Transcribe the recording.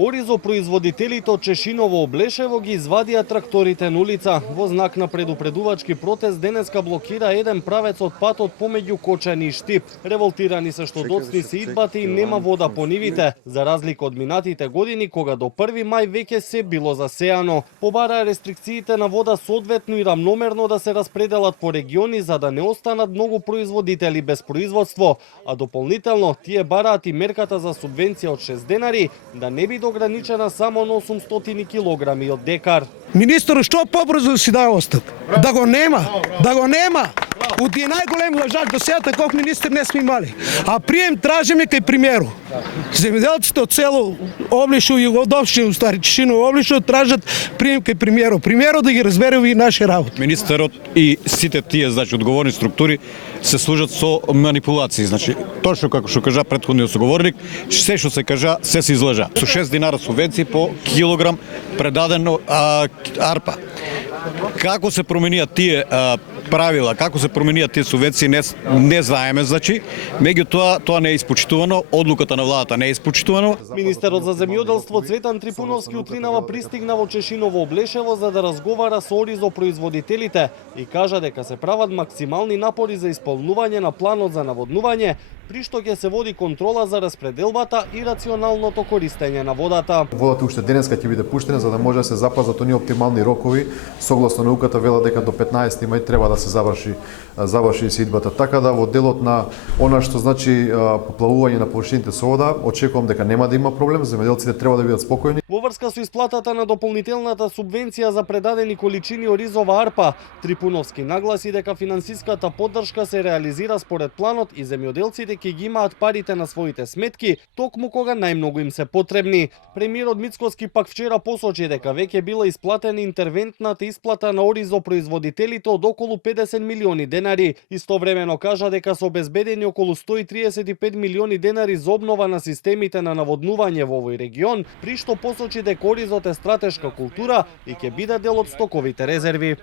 Оризо производителите од Чешиново Облешево ги извадија тракторите на улица. Во знак на предупредувачки протест денеска блокира еден правец од патот помеѓу Кочани и Штип. Револтирани се што доцни се идбате и нема вода по нивите, за разлика од минатите години кога до 1 мај веќе се било засеано. Побараа рестрикциите на вода соодветно и рамномерно да се распределат по региони за да не останат многу производители без производство, а дополнително тие бараат и мерката за субвенција од 6 денари да не биде ограничена само на 800 килограми од декар. Министерот што побрзо си даде оставка? Да го нема, да го нема. Од и најголем лажач до сега таков министер не сме имали. А прием тражиме кај премиерот. Земјоделците од село Облишо и од општина Стари Чешиново Облишо тражат прием кај премиерот. Премиерот да ги разбере и наши работи. Министерот и сите тие одговорни структури се служат со манипулации. Значи, точно како што кажа претходниот соговорник, се што се кажа, се излажа. Со 6 динара субвенции по килограм предадено арпа. Како се променија тие правила, како се променија тие субвенции, не знаеме, значи, меѓутоа тоа не е испочитувано, одлуката на владата не е испочитувано. Министерот за земјоделство Цветан Трипуновски утринава пристигна во Чешиново Облешево за да разговара со оризо производителите и кажа дека се прават максимални напори за исполнување на планот за наводнување, при што ќе се води контрола за распределбата и рационалното користење на водата. Водата уште денеска ќе биде пуштена за да може да се запазат оние оптимални рокови. Согласно науката вела дека до 15 мај треба да се заврши сеидбата. Така да во делот на она што значи поплавување на површините со вода, очекувам дека нема да има проблем, земјоделците треба да бидат спокојни. Во врска со исплатата на дополнителната субвенција за предадени количини оризова арпа, Трипуновски нагласи дека финансиската поддршка се реализира според планот и земјоделците ќе ги имаат парите на своите сметки, токму кога најмногу им се потребни. Премиерот Мицкоски пак вчера посочи дека веќе била исплатена интервентната исплата на оризо производителите од околу 50 милиони денари. Истовремено кажа дека се обезбедени околу 135 милиони денари за обнова на системите на наводнување во овој регион, при што посочи дека оризот е стратешка култура и ќе биде дел од стоковите резерви.